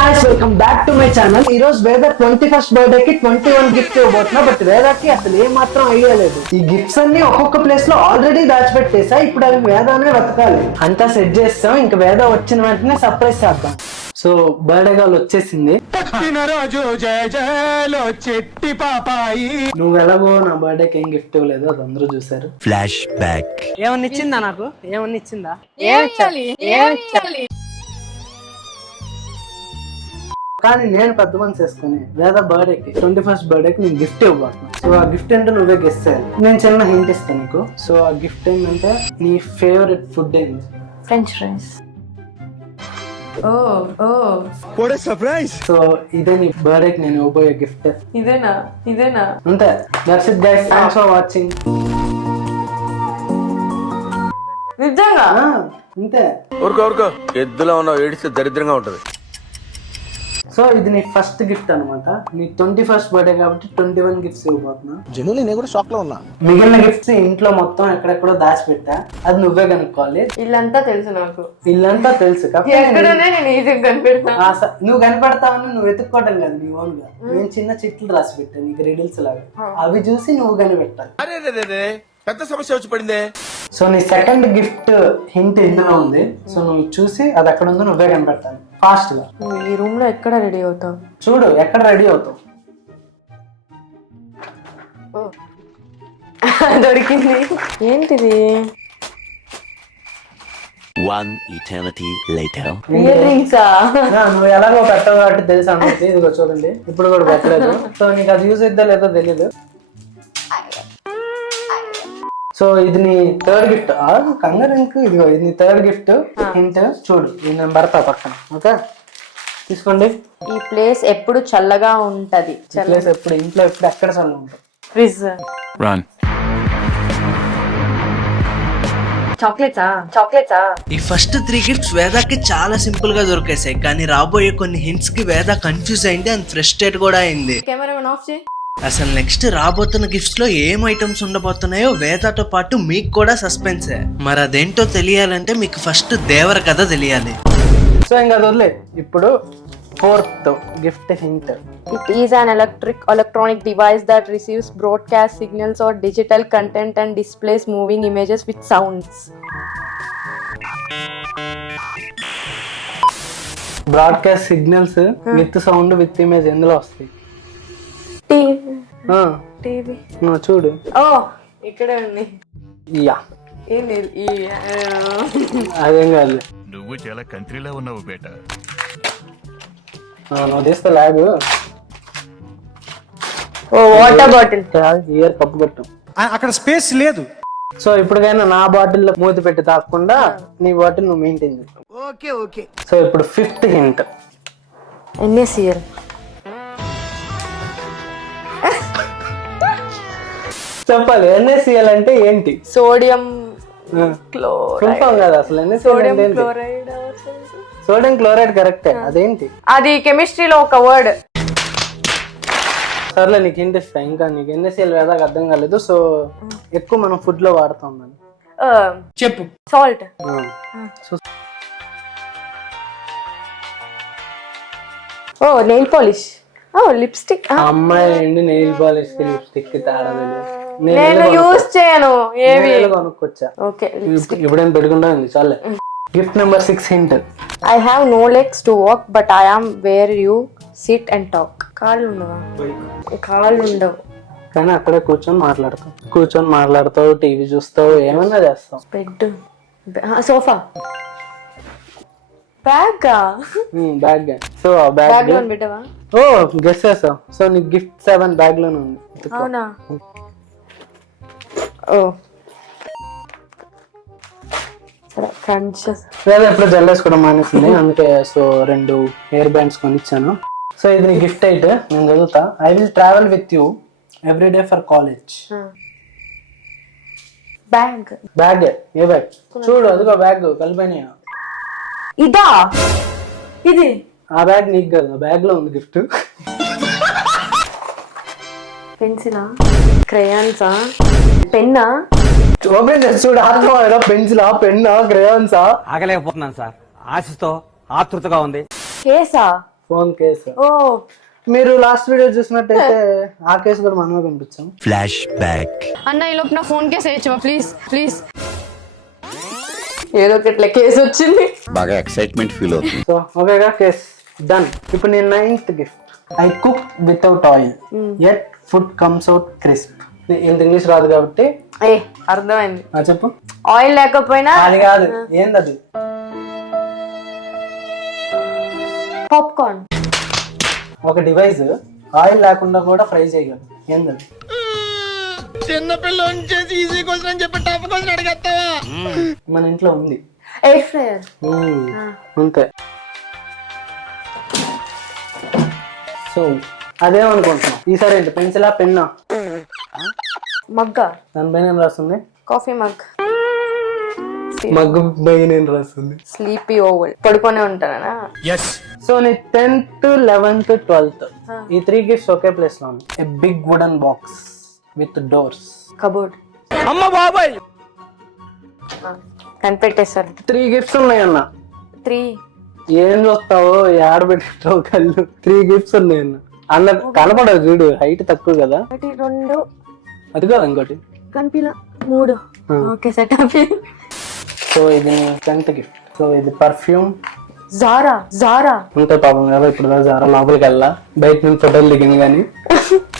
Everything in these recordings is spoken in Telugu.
Guys welcome back to my channel. ఈ రోజు వేద 21st బర్త్డే కి 21 గిఫ్ట్ ఇవ్వబోతున్నా. బట్ వేదకి అసలు ఏ మాత్రం ఐడియా లేదు. ఈ గిఫ్ట్స్ అన్ని ఒక్కొక్క ప్లేస్ లో ఆల్రెడీ దాచిపెట్టేసా. ఇప్పుడు అవి వేదానే వెతకాలి. అంతా సెట్ చేస్తాం. ఇంకా వేద వచ్చిన వెంటనే సర్ప్రైజ్ చేద్దాం. సో బర్త్డే గర్ల్ వచ్చేసింది. నువ్వు ఎలాగో నా బర్త్డేకి ఏం గిఫ్ట్ ఇవ్వలేదు, అది అందరూ చూసారు. Flash back. ఏమన్నా ఇచ్చిందా? నాకు ఏమన్నా ఇచ్చిందా? కానీ నేను పెద్ద మనసు వేసుకుని వేద బర్త్డేకి 21st బర్త్డేకి నేను గిఫ్ట్ ఇవ్వబోతున్నా. సో ఆ గిఫ్ట్ ఏంటో నువ్వే గెస్ చేయాలి. నేను చిన్న హింట్ ఇస్తాను నీకు. సో ఆ గిఫ్ట్ ఏంటంటే నీ ఫేవరెట్ ఫుడ్ ఏంటి? French fries. What a surprise. So ఇదే నీ బర్త్డేకి నేను ఇవ్వబోయే గిఫ్ట్. ఇదేనా అంతే. That's it guys. Thanks for watching. నిజంగా అంతే. ఊరుకో ఎద్దులో ఉన్న ఏడిస్తే దరిద్రంగా ఉంటది. సో ఇది నీ ఫస్ట్ గిఫ్ట్ అనమాట. నీ 21st బర్త్డే కాబట్టి 21 గిఫ్ట్స్ ఇవ్వబోతున్నా. జనులు నేను కూడా షాక్ లో ఉన్నా. మిగిలిన గిఫ్ట్స్ ఇంట్లో మొత్తం ఎక్కడెక్కడో దాచిపెట్టా. అది నువ్వే కనుక్కోవాలి. ఇల్లంతా తెలుసు నాకు. ఇల్లంతా తెలుసు. ఎక్కడనే నేను ఈజీగా కనిపెడతా. నువ్వు కనపడతావని నువ్వు వెతుక్కోవటం కాదు నీ ఓన్ గా. నేను చిన్న చిట్లు రాసి పెట్టా నీకు రిడిల్స్ లాగా. అవి చూసి నువ్వు కనిపెట్టాలి. అరే పెద్ద సమస్య వచ్చి పడిందే. సో నీ సెకండ్ గిఫ్ట్ హింట్ ఇందులో ఉంది. సో నువ్వు చూసి అది ఎక్కడ ఉందో నువ్వే కనిపెట్టాలి ఫాస్ట్ గా. నువ్వు ఈ రూమ్ లో ఎక్కడ రెడీ అవుతావు? చూడు ఎక్కడ రెడీ అవుతావు. దొరికింది. ఏంటిది? One eternity later. ఇయర్ రింగ్సా? నువ్వు ఎలాగో పెట్టవు కాబట్టి తెలుసు అందరికి. ఇదిగో చూడండి ఇప్పుడు కూడా పెట్టలేదు. సో నీకు అది యూజ్ అయిద్దో లేదో తెలియదు. సో ఇది నీ థర్డ్ గిఫ్ట్. కంగారు ఇంక్. ఇదిగో ఇది నీ థర్డ్ గిఫ్ట్ హింట్. చూడు ఇది నేను పెడతా పక్కన. ఓకే తీసుకోండి. ఈ ప్లేస్ ఎప్పుడు చల్లగా ఉంటది. ప్లేస్ ఎప్పుడు ఇంట్లో ఎప్పుడు ఎక్కడ చల్ల ఉంటుంది. ఫ్రిజ్. Run. చాక్లెట్సా? ఈ ఫస్ట్ 3 గిఫ్ట్స్ వేదాకి చాలా సింపుల్ గా దొరికేసాయి. కానీ రాబోయే కొన్ని హింట్స్ కి వేద కన్ఫ్యూజ్ అయింది అండ్ ఫ్రస్ట్రేట్ కూడా అయింది. కెమెరా ఆఫ్ చేయి. అసలు నెక్స్ట్ రాబోతున్న గిఫ్ట్స్ లో ఏం ఐటమ్స్ ఉండబోతున్నాయో వేదాతో పాటు మీకు కూడా సస్పెన్సే. మరి అదేంటో తెలియాలంటే మీకు ఫస్ట్ దేవర కథ తెలియాలి. సో ఇంకా వదిలే. ఇప్పుడు fourth gift hint. It is an electronic device that receives broadcast signals or digital content and displays moving images with sounds. Broadcast signals with sound with image ఎందులో వస్తాయి? టీవీ. చూడు. ఓ ఇక్కడే ఉంది. యా ఏంది? అదేం కాదు. నువ్వు చాలా కంట్రీలో ఉన్నావు బేటా. నువ్వు తీస్తే లాగు. ఓ వాటర్ బాటిల్. ఇయర్ కప్పు పెట్టు. అక్కడ స్పేస్ లేదు. సో ఇప్పటికైనా నా బాటిల్ మూతి పెట్టి తాకుండా నీ బాటిల్ నువ్వు మెయింటైన్ చేస్తావు. ఓకే. సో ఇప్పుడు ఫిఫ్త్ హింట్. NaCl. చెప్పాలి. NaCl అంటే ఏంటి? సోడియం క్లోరైడ్ కాదు అసలు. సోడియం క్లోరైడ్ కరెక్టే. అదేంటి? అది కెమిస్ట్రీలో ఒక వర్డ్. సర్లే నీకు హింట్ ఇస్తా. ఇంకా నీకు NaCl వేదాకు అర్థం కాలేదు. సో ఎక్కువ మనం ఫుడ్ లో వాడుతాం దాన్ని. చెప్పు. సాల్ట్. ఓ నెయిల్ పాలిష్. ఓ లిప్స్టిక్. అమ్మాయి ఏంటి నెయిల్ పాలిష్ కి లిప్స్టిక్ కి తేడా తెలియదు. నేను యూజ్ చేయను. ఏవి కొనుక్కొచ్చా. ఓకే. ఇప్పుడేం పెట్టుకుంటా ఉంది. చాలే. Gift number 6 hint. I have no legs to walk but I am where you sit and talk. కాళ్ళు ఉండవు కానీ అక్కడే కూర్చొని మాట్లాడతావు టీవీ చూస్తావు ఏమన్నా చేస్తావు. Bed. Sofa. Bag. Bag. So ఆ బ్యాగ్ లో పెట్టవా? ఓ గెస్ చేసావు. సో నీ గిఫ్ట్ 7 బ్యాగ్ లోనే ఉంది. అవునా? ఓ లేదా ఎప్పుడు జల్లేసుకోవడం మానేసింది. అందుకే సో 2 హెయిర్ బ్యాండ్స్ కొనిచ్చాను. సో ఇది నీ గిఫ్ట్ అయితే నేను చదువుతా. I will travel with you every day for college. Bag. Bag. A bag? చూడు అదిగో బ్యాగ్ కలిపోయినాయా? ఇదా? ఇది ఆ బ్యాగ్ నీకు కదా. బ్యాగ్ లో ఉంది గిఫ్ట్. పెన్సిలా? క్రేయాన్సా? పెన్నా? ఓపెన్ చేసి చూడు. పెన్సిలా, పెన్నా, క్రేయాన్సా? ఆగలేకపోతున్నాను సార్. ఆశతో ఆతృతగా ఉంది. కేసా? Phone case. ఓ మీరు లాస్ట్ వీడియో చూసినట్టయితే ఆ కేసు కూడా మనమే పంపించాం. Flash back. అన్న ఈ లోపు నా ఫోన్ కేసు వేయచ్చు ప్లీజ్ ప్లీజ్. ఏదో ఒకట్లే కేసు వచ్చింది. బాగా ఎక్సైట్మెంట్ ఫీల్ అవుతుంది. సో ఓకేగా, కేస్ డన్. ఇప్పుడు నేను 9th gift. I cook without oil yet food comes out crisp. ఇంత ఇంగ్లీష్ రాదు కాబట్టి ఏ అర్థమైంది. చెప్పు. ఆయిల్ లేకపోయినా అది కాదు, ఏందది? పాప్కార్న్. ఒక డివైస్ ఆయిల్ లేకుండా కూడా ఫ్రై చేయగలదు. ఏందది? మన ఇంట్లో ఉంది. Air fryer. అంతే. సో అదేమనుకుంటున్నాం ఈసారి ఏంటి, పెన్సిలా పెన్నా? మగ్గా. దానిపైన ఏం రాస్తుంది? Coffee mug. మగ్గు పైన ఏం రాస్తుంది? Sleepy oval. పడుకొనే ఉంటానా? సో నీ 10th, 11th, 12th ఈ 3 గిఫ్ట్స్ ఒకే ప్లేస్ లో ఉంది. A big wooden box with doors. Cupboard. అమ్మ బాబాయ్ కనిపెట్టేశారు. 3 గిఫ్ట్స్ ఉన్నాయన్న. 3. ఏం చూస్తావో, ఏడబెట్టావు కళ్ళు? 3 గిఫ్ట్స్ ఉన్నాయన్న. అన్న కనపడదు చూడు, హైట్ తక్కువ కదా. 1 2 అది కాదు ఇంకోటి కనిపిలా. 3. Okay set up. సో ఇది 10th గిఫ్ట్. సో ఇది పర్ఫ్యూమ్. జారా. జారా ఉంటే పాపం కదా ఇప్పుడు జారా లోపలికి వెళ్ళా, బయట నుంచి ఫోటోలు దిగింది కానీ.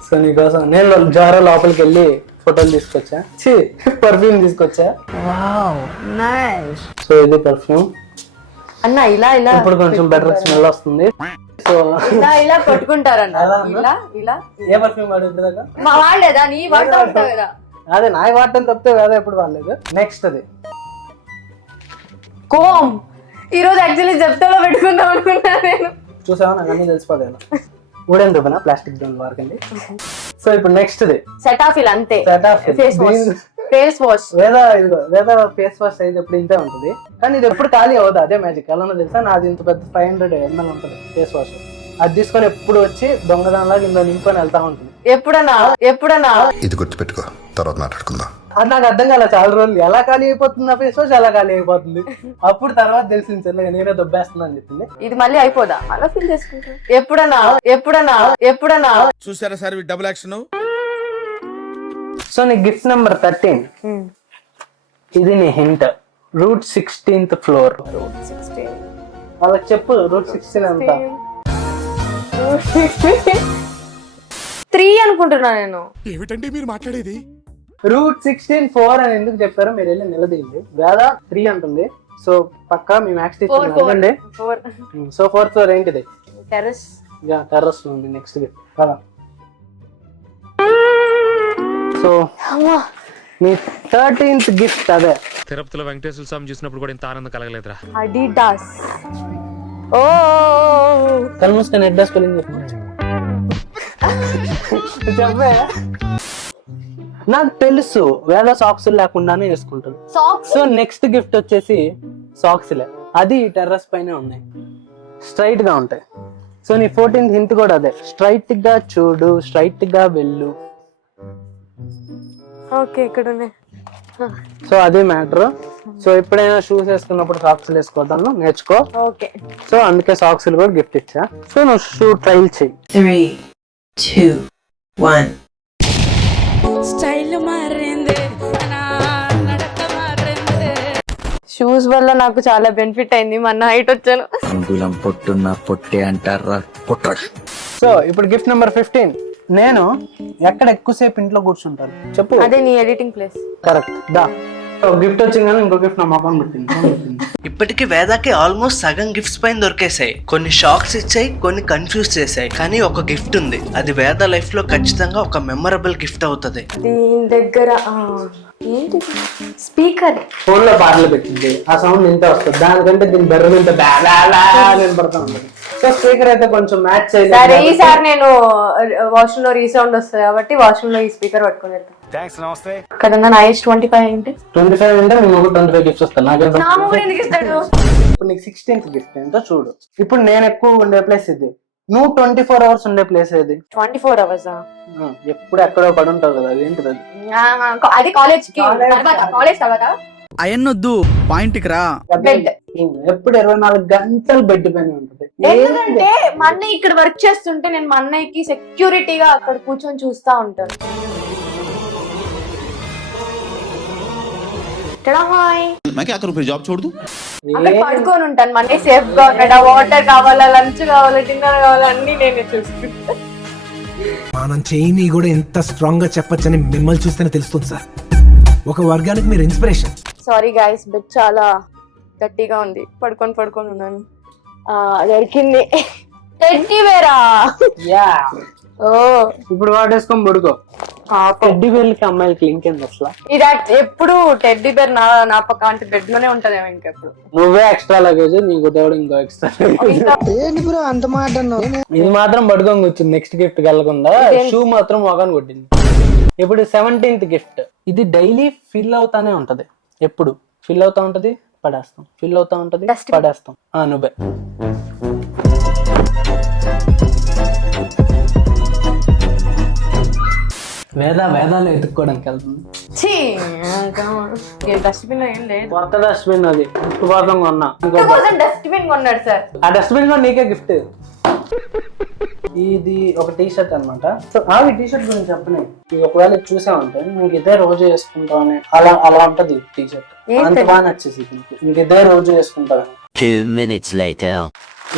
సో నీకోసం నేను జారా లోపలికి వెళ్ళి ఫోటోలు తీసుకొచ్చా, పర్ఫ్యూమ్ తీసుకొచ్చా. సో ఇది పర్ఫ్యూమ్ అన్న. ఇలా ఇలా ఇప్పుడు కొంచెం బెటర్ స్మెల్ వస్తుంది. సో ఇలా ఇలా కొట్టుకుంటారన్న. ఇలా ఇలా. ఏ పర్ఫ్యూమ్ వాడు ఇప్పుడు దాకా? మా వాళ్ళేదా నీ వాడుతూ ఉంటావు కదా. అదే నా వాడటం తప్పితే కదా ఎప్పుడు వాడలేదు. నెక్స్ట్ అది కోమ్. ఈ రోజు యాక్చువల్లీ జప్తాలో పెట్టుకుందాం అనుకున్నా నేను. చూసావా, నాకు అన్ని తెలిసిపోతాయి. ఊడేం దుబ్బనా ప్లాస్టిక్ దోన్ వారకండి. సో ఇప్పుడు నెక్స్ట్ ది సెటాఫిల్. అంతే. Face wash. Face wash. వేద ఫేస్ వాష్ అయితే ఎప్పుడు ఇంతే ఉంటుంది, కానీ ఇది ఎప్పుడు ఖాళీ అవ్వదు. అదే మ్యాజిక్. ఎలా తెలుసా, నాది ఇంత పెద్ద 500 ml ఉంటుంది ఫేస్ వాష్. అది తీసుకొని ఎప్పుడు వచ్చి దొంగదానిలాగా ఇందులో నింపుకొని వెళ్తా ఉంటుంది. ఎప్పుడన్నా ఇది గుర్తుపెట్టుకో, తర్వాత మాట్లాడుకుందాం. అది నాకు అర్థం కాలే చాలా రోజులు. ఎలా ఖాళీ అయిపోతుంది ఆ ఫేస్ వాష్, ఎలా ఖాళీ అయిపోతుంది. అప్పుడు తర్వాత తెలిసింది చిన్నగా నేనే దొబ్బేస్తున్నా అని చెప్పింది. ఇది మళ్ళీ అయిపోదా, అలా ఫీల్ చేసుకుంటా. ఎప్పుడన్నా చూసారా సార్ డబుల్ యాక్షన్. సో నీ గిఫ్ట్ నెంబర్ 13. ఇది నీ హింట్. Route 16th floor. వాళ్ళకి చెప్పు రూట్ 16 ఎంత. 3 అనుకుంటున్నా నేను. ఏమిటండి మీరు మాట్లాడేది? రూట్ 16 4 అని ఎందుకు చెప్పారో మీరు వెళ్ళి నిలదీయండి. వేద 3 అంటుంది. సో పక్కా మీ మ్యాథ్స్ టీచర్ అడగండి. 4. సో 4th floor ఏంటిది? టెర్రస్. టెర్రస్ ఉంది. నెక్స్ట్ గిఫ్ట్ కదా. సో మీ 13th గిఫ్ట్ అదే. తిరుపతిలో వెంకటేశ్వర స్వామి చూసినప్పుడు కూడా ఇంత ఆనందం కలగలేదురా. అడిడాస్. ఓ కళ్ళు మూసుకొని హెడ్ స్పెల్లింగ్ చెప్పే. నాకు తెలుసు వేద సాక్స్ లేకుండానే వేసుకుంటాను. సో నెక్స్ట్ గిఫ్ట్ వచ్చేసి సాక్స్ లే, అది టెర్రస్ పైనే ఉన్నాయి, స్ట్రైట్ గా ఉంటాయి. సో నీ 14th హింట్ కూడా అదే. స్ట్రైట్ గా చూడు, స్ట్రైట్ గా వెళ్ళు. ఓకే ఇక్కడ ఉన్నాయి. సో అది మ్యాటర్. సో ఎప్పుడైనా షూస్ వేసుకున్నప్పుడు సాక్స్ వేసుకోవద్దాను, నేర్చుకో. ఓకే. సో అందుకే సాక్స్ కూడా గిఫ్ట్ ఇచ్చా. సో నువ్వు షూ ట్రైల్ చెయ్యి. 3, 2, 1. షూస్ వల్ల నాకు చాలా బెనిఫిట్ అయింది. మొన్న హైట్ వచ్చాను. అంగుళం పొట్టున్న పొట్టే అంటారా పొట్టాడు. సో ఇప్పుడు గిఫ్ట్ నెంబర్ 15. నేను ఎక్కడ ఎక్కువసేపు ఇంట్లో కూర్చుంటాను చెప్పు. అదే నీ ఎడిటింగ్ ప్లేస్. కరెక్ట్. దా గిఫ్ట్ వచ్చింది కానీ ఇంకో గిఫ్ట్ నా మొఖం పెట్టింది. ఇప్పటికి వేదాకి ఆల్మోస్ట్ సగం గిఫ్ట్స్ పైన దొరికేసాయి. కొన్ని షాక్స్ ఇచ్చాయి, కొన్ని కన్ఫ్యూజ్ చేసాయి. కానీ ఒక గిఫ్ట్ ఉంది, అది వేద లైఫ్ లో ఖచ్చితంగా ఒక మెమరబుల్ గిఫ్ట్ అవుతుంది. దీని దగ్గర ఏంటి? స్పీకర్. ఫోన్ లో పాటలు పెట్టింది, ఆ సౌండ్ ఇంత వస్తుంది. దానికంటే దీని బెర్ర ఇంత వినపడతా ఉంటుంది. సో స్పీకర్ అయితే కొంచెం మ్యాచ్ సరే చేయలేదు. ఈసారి నేను వాష్రూమ్ లో రీసౌండ్ వస్తుంది కాబట్టి వాష్రూమ్ లో ఈ స్పీకర్ పట్టుకుని వెళ్తాను. నమస్తే. కదన్నా నా ఏజ్ 25 ఏంటి? 25 అంటే మేము 25 గిఫ్ట్స్ వస్తాను. నాకేం నా మొగుడు ఎందుకు ఇస్తాడు? ఇప్పుడు నీకు 16th గిఫ్ట్ ఏంటో చూడు. ఇప్పుడు నేను ఎక్కువ ఉండే ప్లేస్ ఇది, నువ్వు 24 hours ఉండే ప్లేస్ ఏది? 24 hours. ఎప్పుడు ఎక్కడో పడి ఉంటావు కదా, అది ఏంటిది? అది కాలేజ్ కి తర్వాత. కాలేజ్ తర్వాత అయన్నొద్దు పాయింట్కి రా. బెడ్. ఎప్పుడు 24 గంటలు బెడ్ పైన ఉంటుంది. ఎందుకంటే మా అన్నయ్య ఇక్కడ వర్క్ చేస్తుంటే నేను మా అన్నయ్యకి సెక్యూరిటీగా అక్కడ కూర్చొని చూస్తా ఉంటాను. హాయ్ అక్కడ పడుకొని ఉంటాను. మన సేఫ్ గా ఉంటాడు. వాటర్ కావాలా, లంచ్ కావాలా, డిన్నర్ కావాలా అన్ని నేనే చూసుకుంటా. మనం చేయని కూడా ఎంత స్ట్రాంగ్ గా చెప్పొచ్చని మిమ్మల్ని చూస్తేనే తెలుస్తుంది సార్. ఒక వర్గానికి మీరు ఇన్స్పిరేషన్. సారీ గైస్, బెడ్ చాలా గట్టిగా ఉంది. పడుకొని ఉన్నాను. దొరికింది టెడ్డీ బేరా. యా, ఓ ఇప్పుడు వాడేసుకొని పడుకో. టెడ్డీ బేర్లకి అమ్మాయిలకి లింక్ ఏంది అసలు? ఇది ఎప్పుడు టెడ్డీ బేర్ నా పక్క అంటే బెడ్ లోనే ఉంటదేమో. ఇంకెప్పుడు నువ్వే ఎక్స్ట్రా లగేజ్, నీకు దేవుడు ఇంకో ఎక్స్ట్రా అంత మాట. ఇది మాత్రం పడుకొని కూర్చుంది. నెక్స్ట్ గిఫ్ట్ కలగకుండా షూ మాత్రం మొగాన్ని కొట్టింది. ఇప్పుడు 17th గిఫ్ట్. ఇది డైలీ ఫిల్ అవుతానే ఉంటది. ఎప్పుడు ఫిల్ అవుతా ఉంటది, పడేస్తాం. ఫిల్ అవుతా ఉంటది, పడేస్తాం. నువ్వే వేదాలు ఎత్తుక్కోవడానికి వెళ్తుంది. డస్ట్బిన్ ఏం లేదు. కొత్త డస్ట్బిన్ అది కోసం కొన్నా. డస్ట్బిన్ కొన్నాడు సార్. ఆ డస్ట్బిన్ కూడా నీకే గిఫ్ట్. ఇది ఒక టీ షర్ట్ అనమాట. సో ఈ టీ షర్ట్ గురించి చెప్పనే, ఇది ఒకవేళ చూసామంటే నీకు ఇదే రోజు వేసుకుంటావు అని అలా ఉంటది టీ షర్ట్. అంత బాగా నచ్చేసి నీకు ఇదే రోజు వేసుకుంటావు. 2 minutes later.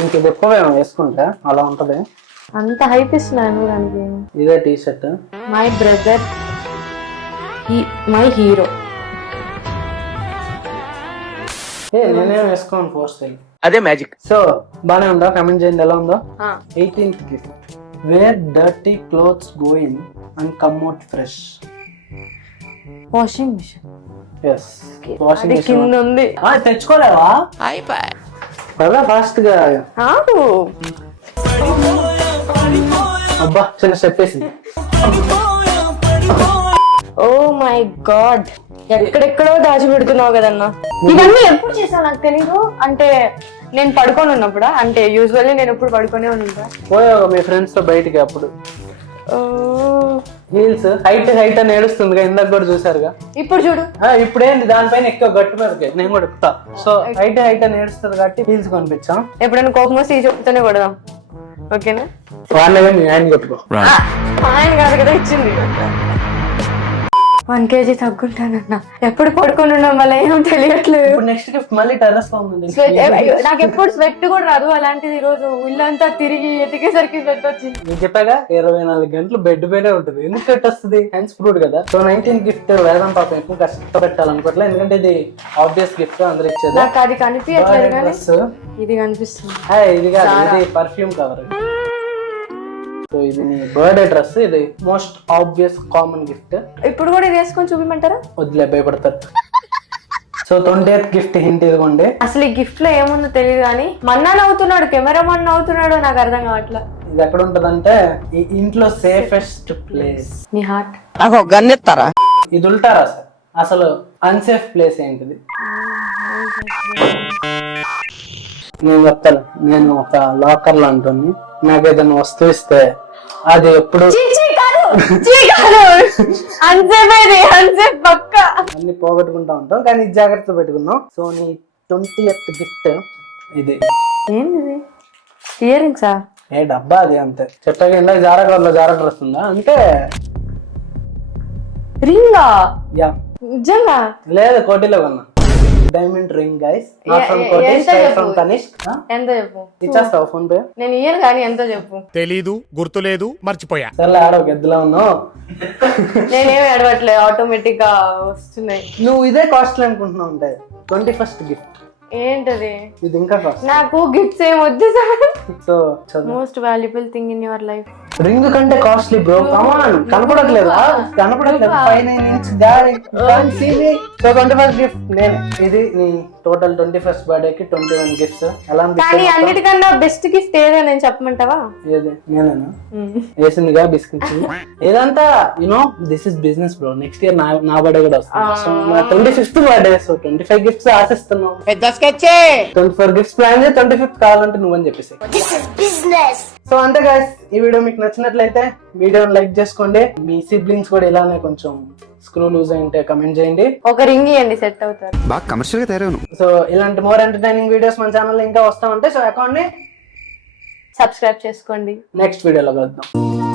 ఇంక ఇది ఎక్కువ వేసుకుంటా అలా ఉంటది. అంత హైప్ ఇస్తున్నాను దానికి. ఇదే T shirt. My brother, my hero. నేనేం వేసుకోను ఫోర్స్ అయ్యి. అదే మ్యాజిక్. సో బానే ఉందా? కమెంట్ చేయండి ఎలా ఉందో. 18th gift. Where dirty clothes go in and come out fresh. Washing machine. Yes, washing machine కింద ఉంది. తెచ్చుకోలేవా? కదా ఫాస్ట్ గా. అబ్బా చిన్న స్టెప్ వేసింది. ఓ మై గాడ్, ఎక్కడెక్కడో దాచి పెడుతున్నావు కదన్నా. ఇవన్నీ ఎప్పుడు చేసావు నాకు తెలీదు. అంటే నేను పడుకొని ఉన్నప్పుడా? అంటే యూజువల్లీ నేను ఎప్పుడు పడుకొనే ఉంటా. పోయా మీ ఫ్రెండ్స్ తో బయటికి. అప్పుడు హీల్స్ హైట్ అని ఏడుస్తుంది. ఇందాక కూడా చూసారుగా. ఇప్పుడు చూడు. ఇప్పుడు ఏంటి దానిపైన ఎక్కువ గట్టి మీదకి నేను కూడా ఎక్కుతా. సో హైట్ అని ఏడుస్తుంది కాబట్టి హీల్స్ కొనిపించాం. ఎప్పుడైనా కోపం వస్తే ఈ చెప్తూనే కొడదాం. ఓకేనా? వాళ్ళే ఆయన కొట్టుకో. ఆయన కాదు కదా ఇచ్చింది. 1 kg తగ్గుంటానన్నా. ఎప్పుడు పడుకొని ఉండడం వల్ల ఏమో తెలియట్లేదు. నెక్స్ట్ గిఫ్ట్ మళ్ళీ టెర్రస్ లో ఉంది. నాకు ఎప్పుడు స్వెట్ కూడా రాదు. అలాంటిది ఈ రోజు ఇల్లంతా తిరిగి ఎతికేసరికి స్వెట్ వచ్చింది. నేను చెప్పాగా 24 గంటలు బెడ్ పైనే ఉంటుంది. ఎందుకు స్వెట్ వస్తుంది? హ్యాండ్స్ ఫ్రూట్ కదా. సో 19th గిఫ్ట్ వేదం పాపం ఎక్కువ కష్టపెట్టాలనుకోవట్లేదు. ఎందుకంటే ఇది ఆబ్వియస్ గిఫ్ట్ అందరు ఇచ్చేది. నాకు అది కనిపించట్లేదు కానీ ఇది కనిపిస్తుంది. ఇది కాదు, ఇది పర్ఫ్యూమ్ కవర్. సో ఇది నీ బర్త్డే డ్రెస్. ఇది మోస్ట్ ఆబ్వియస్ కామన్ గిఫ్ట్. ఇప్పుడు కూడా ఇది వేసుకొని చూపిమంటారా? వదిలే, భయపడతారు. సో 20th గిఫ్ట్ హింట్ ఇదిగోండి. అసలు ఈ గిఫ్ట్ లో ఏముందో తెలియదు కానీ మన్నా నవ్వుతున్నాడు, కెమెరామన్ నవ్వుతున్నాడు. నాకు అర్థం కావట్లేదు. ఇది ఎక్కడ ఉంటదంటే ఈ ఇంట్లో సేఫెస్ట్ ప్లేస్. నీ హార్ట్. గన్నెత్తారా? ఇది ఉల్టారా సార్? అసలు అన్సేఫ్ ప్లేస్ ఏంటిది? నేను చెప్తాను. నేను ఒక లాకర్ లో ఉంటుంది. నాకు ఏదైనా వస్తువు ఇస్తే అది ఎప్పుడు అన్ని పోగొట్టుకుంటా ఉంటాం. కానీ జాగ్రత్త పెట్టుకున్నాం. సో నీ 20th గిఫ్ట్ ఇది. ఏంది? ఇయర్ రింగ్సా? ఏ డబ్బా అది అంతే. చెప్పగా ఇందాక జారగర్లో వస్తుందా అంటే రింగా? యా, నిజంగా లేదు కోటిలో కొన్నా. Diamond ring guys. ఎంత చెప్పు? ఇచ్చేస్తావు ఫోన్ పే? నేను ఇయ్యను కానీ ఎంతో చెప్పు. తెలీదు, గుర్తులేదు, మర్చిపోయా. సర్లే ఆడో గెద్దులో ఉన్నావు. నేనేమి అడగట్లేదు, ఆటోమేటిక్ గా వస్తున్నాయి. నువ్వు ఇదే కాస్ట్లీ అనుకుంటున్నావు. ఉంటాయి 21st గిఫ్ట్. ఏంటది? ఇది ఇంకా కాస్ట్. నాకు గిఫ్ట్స్ ఏం వద్దు sir. So most valuable thing in your life. Ring కంటే కాస్ట్లీ బ్రో. కమాన్, కనపడట్లేదా? 5 inch గాడి. సో 21st గిఫ్ట్ నేను. ఇది నీ టోటల్ 21st బర్త్డే కి 21 గిఫ్ట్స్. ఎలా కానీ అన్నిటికన్నా బెస్ట్ గిఫ్ట్ ఏదో నేను చెప్పమంటావా? ఏది? నేనేనా వేసిందిగా బిస్కెట్స్. ఏదంతా you know this is business bro. Next year నా బర్త్డే కూడా వస్తుంది. సో నా 25th బర్త్డే. సో 25 గిఫ్ట్స్ ఆశిస్తున్నావు. 24 గిఫ్ట్స్ ప్లాన్ చేసి 25th కావాలంటే నువ్వని చెప్పేసి. సో అంతే గైస్, ఈ వీడియో మీకు నచ్చినట్లయితే వీడియోని లైక్ చేసుకోండి. మీ సిబ్లింగ్స్ కూడా ఇలానే కొంచెం స్క్రూ లూజ్ అయింటే కమెంట్ చేయండి. ఒక రింగ్ ఇవ్వండి, సెట్ అవుతారు. బాగా కమర్షియల్ గా తయారవును. సో ఇలాంటి మోర్ ఎంటర్టైనింగ్ వీడియోస్ మన ఛానల్ ఇంకా వస్తా ఉంటాయి. సో అకౌంట్ ని సబ్స్క్రైబ్ చేసుకోండి. నెక్స్ట్ వీడియోలో కలుద్దాం.